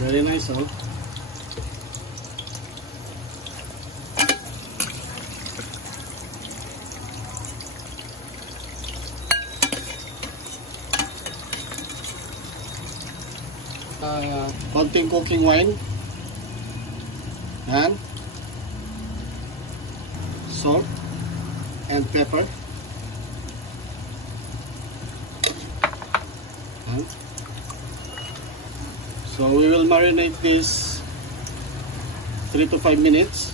Very nice, oh. Konting cooking wine. Yan. Salt and pepper. Yan. So we will marinate this 3 to 5 minutes.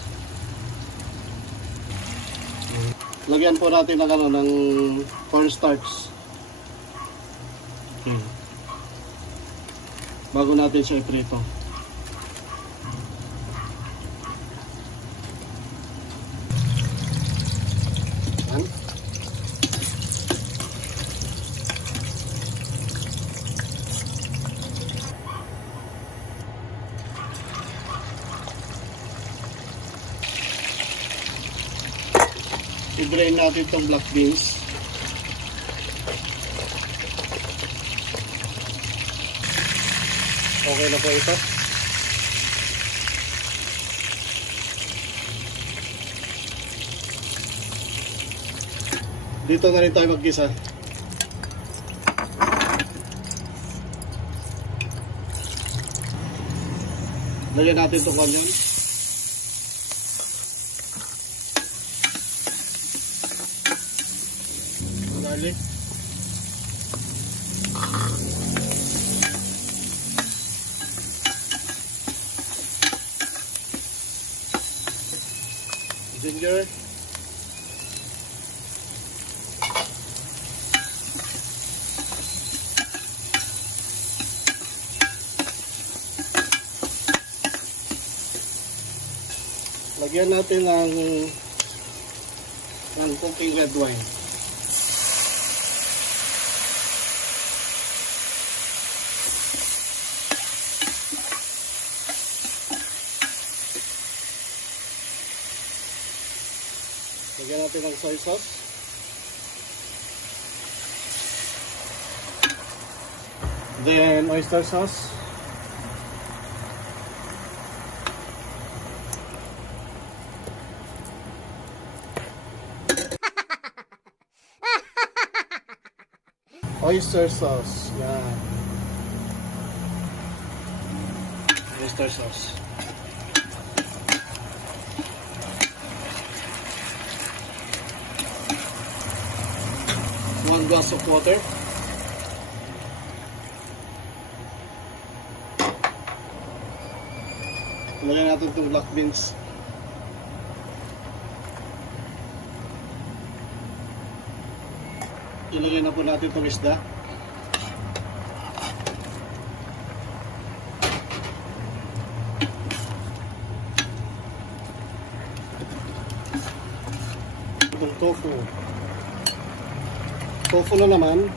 Lagyan po natin ng ng cornstarch. Okay. Bago natin siya i-prito. I-drain natin itong black beans. Okay na po ito. Dito na rin tayo mag-gisa. Lagyan natin itong onion. Garlic. Ginger. Lagyan natin ng cooking red wine. Lagyan natin ng soy sauce. Then oyster sauce. Oyster sauce. Yan. Oyster sauce. 1 glass of water. Lagyan natin itong black beans. Ilagay na po natin itong isda. Itong tofu. Tofu na naman.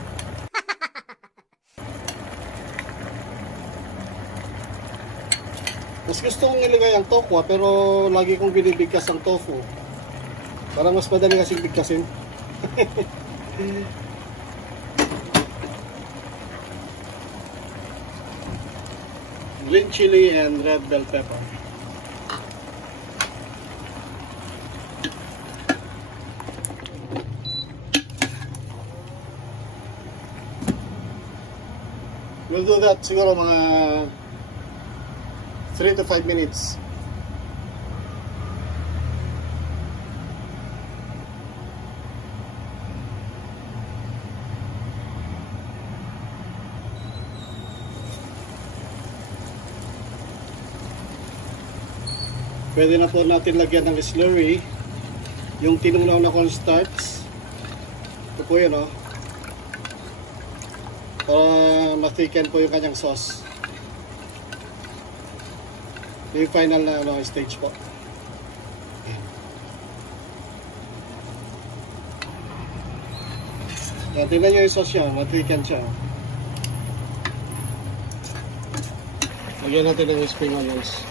Mas gusto kong ilagay ang tokwa pero lagi kong binibigkas ang tofu. Parang mas madali kasing bigkasin. Green chili and red bell pepper. We'll do that siguro mga 3 to 5 minutes. Pwede na po natin lagyan ng slurry yung tinunglaw na cornstarch. Ito po yun, oh. Para ma-thicken po yung kanyang sauce. Yung final na stage po. Yan, tingnan nyo yung sauce yan, ma-thicken siya. Lagyan natin ng spring onions.